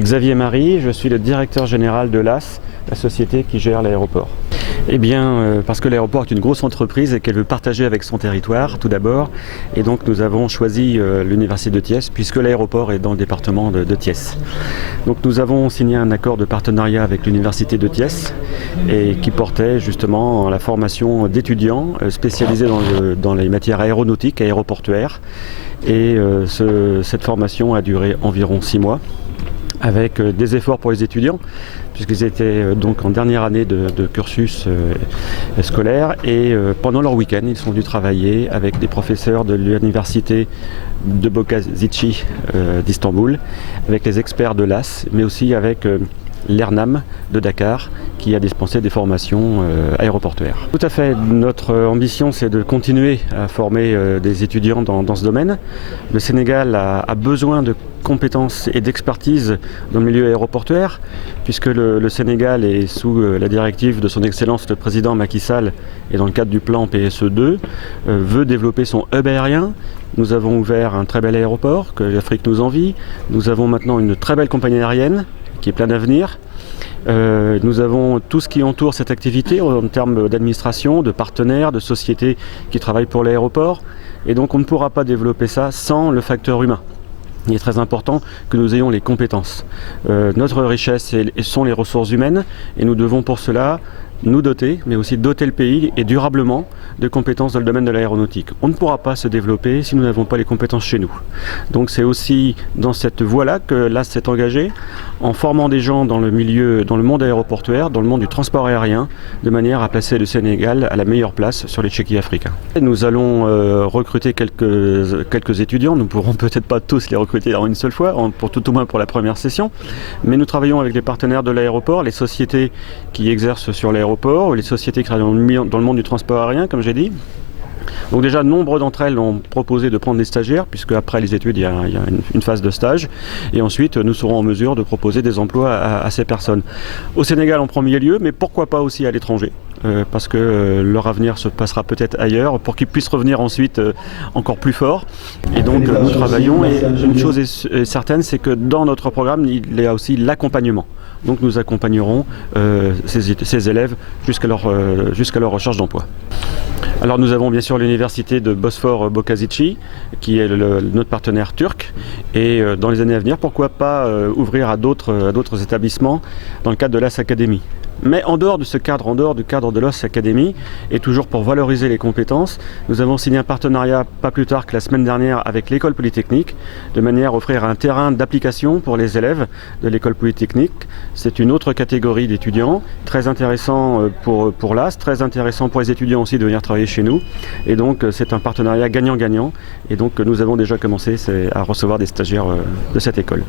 suis Xavier Marie, je suis le directeur général de l'AS, la société qui gère l'aéroport. Eh bien, parce que l'aéroport est une grosse entreprise et qu'elle veut partager avec son territoire, tout d'abord. Et donc, nous avons choisi l'Université de Thiès, puisque l'aéroport est dans le département de Thiès. Donc, nous avons signé un accord de partenariat avec l'Université de Thiès, et qui portait justement la formation d'étudiants spécialisés dans les matières aéronautiques, aéroportuaires. Et cette formation a duré environ 6 mois. Avec des efforts pour les étudiants, puisqu'ils étaient donc en dernière année de cursus scolaire, et pendant leur week-end, ils sont venus travailler avec des professeurs de l'université de Boğaziçi d'Istanbul, avec les experts de l'AS, mais aussi avec l'ERNAM de Dakar, qui a dispensé des formations aéroportuaires. Tout à fait, notre ambition c'est de continuer à former des étudiants dans ce domaine. Le Sénégal a besoin de compétences et d'expertise dans le milieu aéroportuaire, puisque le Sénégal est sous la directive de son Excellence le Président Macky Sall, et dans le cadre du plan PSE2, veut développer son hub aérien. Nous avons ouvert un très bel aéroport que l'Afrique nous envie. Nous avons maintenant une très belle compagnie aérienne qui est plein d'avenir. Nous avons tout ce qui entoure cette activité en termes d'administration, de partenaires, de sociétés qui travaillent pour l'aéroport. Et donc on ne pourra pas développer ça sans le facteur humain. Il est très important que nous ayons les compétences. Notre richesse sont les ressources humaines, et nous devons pour cela nous doter, mais aussi doter le pays, et durablement, de compétences dans le domaine de l'aéronautique. On ne pourra pas se développer si nous n'avons pas les compétences chez nous. Donc c'est aussi dans cette voie-là que l'AS s'est engagé, en formant des gens dans le monde aéroportuaire, dans le monde du transport aérien, de manière à placer le Sénégal à la meilleure place sur l'échiquier africain. Nous allons recruter quelques étudiants. Nous ne pourrons peut-être pas tous les recruter en une seule fois, pour tout au moins pour la première session, mais nous travaillons avec les partenaires de l'aéroport, les sociétés qui exercent sur l'aéroport, les sociétés qui travaillent dans le monde du transport aérien, comme j'ai dit. Donc déjà, nombre d'entre elles ont proposé de prendre des stagiaires, puisque après les études, il y a une phase de stage. Et ensuite, nous serons en mesure de proposer des emplois à ces personnes. Au Sénégal en premier lieu, mais pourquoi pas aussi à l'étranger, parce que leur avenir se passera peut-être ailleurs, pour qu'ils puissent revenir ensuite encore plus fort. Et donc, nous travaillons, et une chose est certaine, c'est que dans notre programme, il y a aussi l'accompagnement. Donc nous accompagnerons ces élèves jusqu'à leur recherche d'emploi. Alors nous avons bien sûr l'université de Bosphore Boğaziçi, qui est notre partenaire turc, et dans les années à venir, pourquoi pas ouvrir à d'autres établissements dans le cadre de l'AS Academy. Mais en dehors de ce cadre, en dehors du cadre de l'AS Academy, et toujours pour valoriser les compétences, nous avons signé un partenariat pas plus tard que la semaine dernière avec l'école polytechnique, de manière à offrir un terrain d'application pour les élèves de l'école polytechnique. C'est une autre catégorie d'étudiants, très intéressant pour l'AS, très intéressant pour les étudiants aussi de venir travailler chez nous. Et donc c'est un partenariat gagnant-gagnant, et donc nous avons déjà commencé à recevoir des stagiaires de cette école.